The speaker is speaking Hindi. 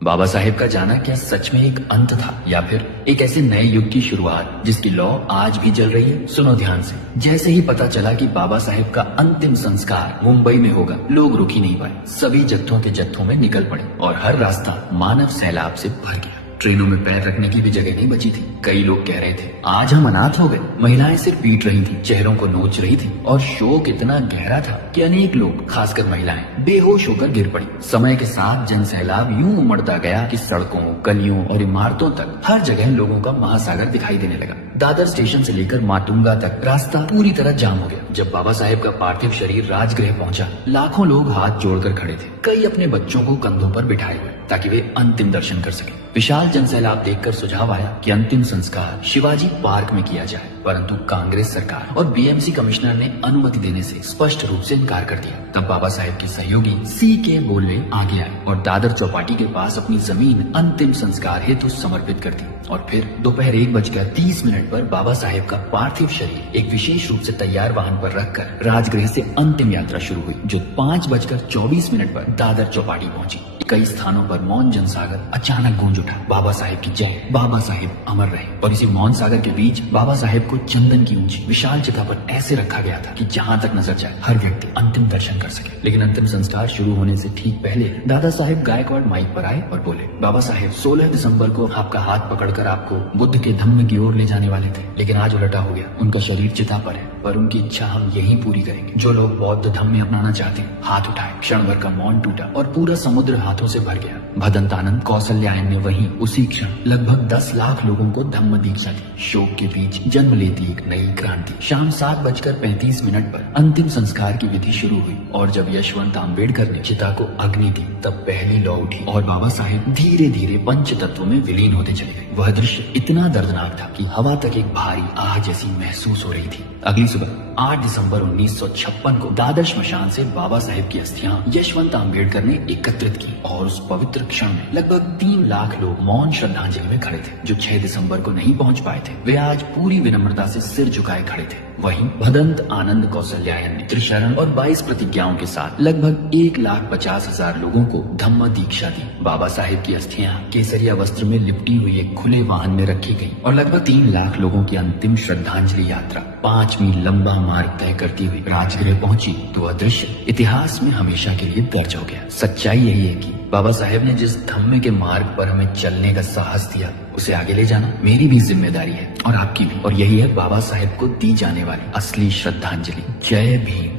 बाबा साहेब का जाना क्या सच में एक अंत था या फिर एक ऐसे नए युग की शुरुआत जिसकी लौ आज भी जल रही है? सुनो ध्यान से। जैसे ही पता चला कि बाबा साहेब का अंतिम संस्कार मुंबई में होगा, लोग रुक ही नहीं पाए। सभी जत्थों के जत्थों में निकल पड़े और हर रास्ता मानव सैलाब से भर गया। ट्रेनों में पैर रखने की भी जगह नहीं बची थी। कई लोग कह रहे थे आज हम अनाथ हो गए। महिलाएं सिर पीट रही थी, चेहरों को नोच रही थी और शोक इतना गहरा था कि अनेक लोग, खासकर महिलाएं, बेहोश होकर गिर पड़ी। समय के साथ जन सैलाब यूं उमड़ता गया कि सड़कों, गलियों और इमारतों तक हर जगह लोगों का महासागर दिखाई देने लगा। दादर स्टेशन से लेकर माटुंगा तक रास्ता पूरी तरह जाम हो गया। जब बाबा साहेब का पार्थिव शरीर राजगृह पहुंचा, लाखों लोग हाथ जोड़कर खड़े थे। कई अपने बच्चों को कंधों पर बिठाए हुए ताकि वे अंतिम दर्शन कर सके। विशाल जनसैलाब देखकर सुझाव आया कि अंतिम संस्कार शिवाजी पार्क में किया जाए, परंतु कांग्रेस सरकार और बीएमसी कमिश्नर ने अनुमति देने से स्पष्ट रूप से इनकार कर दिया। तब बाबा साहेब की सहयोगी C.K. बोले आगे आए और दादर चौपाटी के पास अपनी जमीन अंतिम संस्कार हेतु समर्पित कर दी। और फिर दोपहर 1:30 पर बाबा साहेब का पार्थिव शरीर एक विशेष रूप से तैयार वाहन पर रखकर राजगृह से अंतिम यात्रा शुरू हुई, जो 5:24 पर दादर चौपाटी पहुंची। कई स्थानों पर मौन जनसागर अचानक गूंज उठा, बाबा साहेब की जय, बाबा साहेब अमर रहे। और इसी मौन सागर के बीच बाबा साहेब को चंदन की ऊंची विशाल चिता पर ऐसे रखा गया था कि जहां तक नजर जाए हर व्यक्ति अंतिम दर्शन कर सके। लेकिन अंतिम संस्कार शुरू होने से ठीक पहले दादा साहेब गायकवाड़ माइक पर आए और बोले, बाबा साहेब 16 दिसंबर को आपका हाथ पकड़कर आपको बुद्ध के धम्म की ओर ले जाने वाले थे, लेकिन आज उलटा हो गया। उनका शरीर चिता पर है, पर उनकी इच्छा हम यहीं पूरी करेंगे। जो लोग बौद्ध धम्म में अपनाना चाहते हैं हाथ उठाए। क्षण भर का मौन टूटा और पूरा समुद्र हाथों से भर गया। भदंतानंद कौशल्यायन ने वहीं उसी क्षण लगभग 10 लाख लोगों को धम्म दीक्षा दी। शोक के बीच जन्म लेती एक नई क्रांति। शाम 7:35 पर अंतिम संस्कार की विधि शुरू हुई और जब यशवंत आम्बेडकर ने चिता को अग्नि दी, तब पहली लौ उठी और बाबा साहेब धीरे धीरे पंच तत्वों में विलीन होते चले गए। वह दृश्य इतना दर्दनाक था कि हवा तक एक भारी आह जैसी महसूस हो रही थी। अगली सुबह 8 दिसंबर 1956 को दादर श्मशान से बाबा साहेब की अस्थियां यशवंत आम्बेडकर ने एकत्रित की और उस पवित्र क्षण में लगभग 3 लाख लोग मौन श्रद्धांजलि में खड़े थे। जो 6 दिसंबर को नहीं पहुंच पाए थे, वे आज पूरी विनम्रता से सिर झुकाए खड़े थे। वहीं भदंत आनंद कौशल्यायन ने त्रिशरण और 22 प्रतिज्ञाओं के साथ लगभग 1,50,000 लोगों को धम्म दीक्षा दी। बाबा साहेब की अस्थियां केसरिया वस्त्र में लिपटी हुई एक खुले वाहन में रखी गई और लगभग 3 लाख लोगों की अंतिम श्रद्धांजलि यात्रा 5 मील लंबा मार्ग तय करती हुई राजगृह पहुंची तो वह दृश्य इतिहास में हमेशा के लिए दर्ज हो गया। सच्चाई यही है कि बाबा साहेब ने जिस धम्म के मार्ग पर हमें चलने का साहस दिया, उसे आगे ले जाना मेरी भी जिम्मेदारी है और आपकी भी। और यही है बाबा साहेब को दी जाने वाली असली श्रद्धांजलि। जय भीम।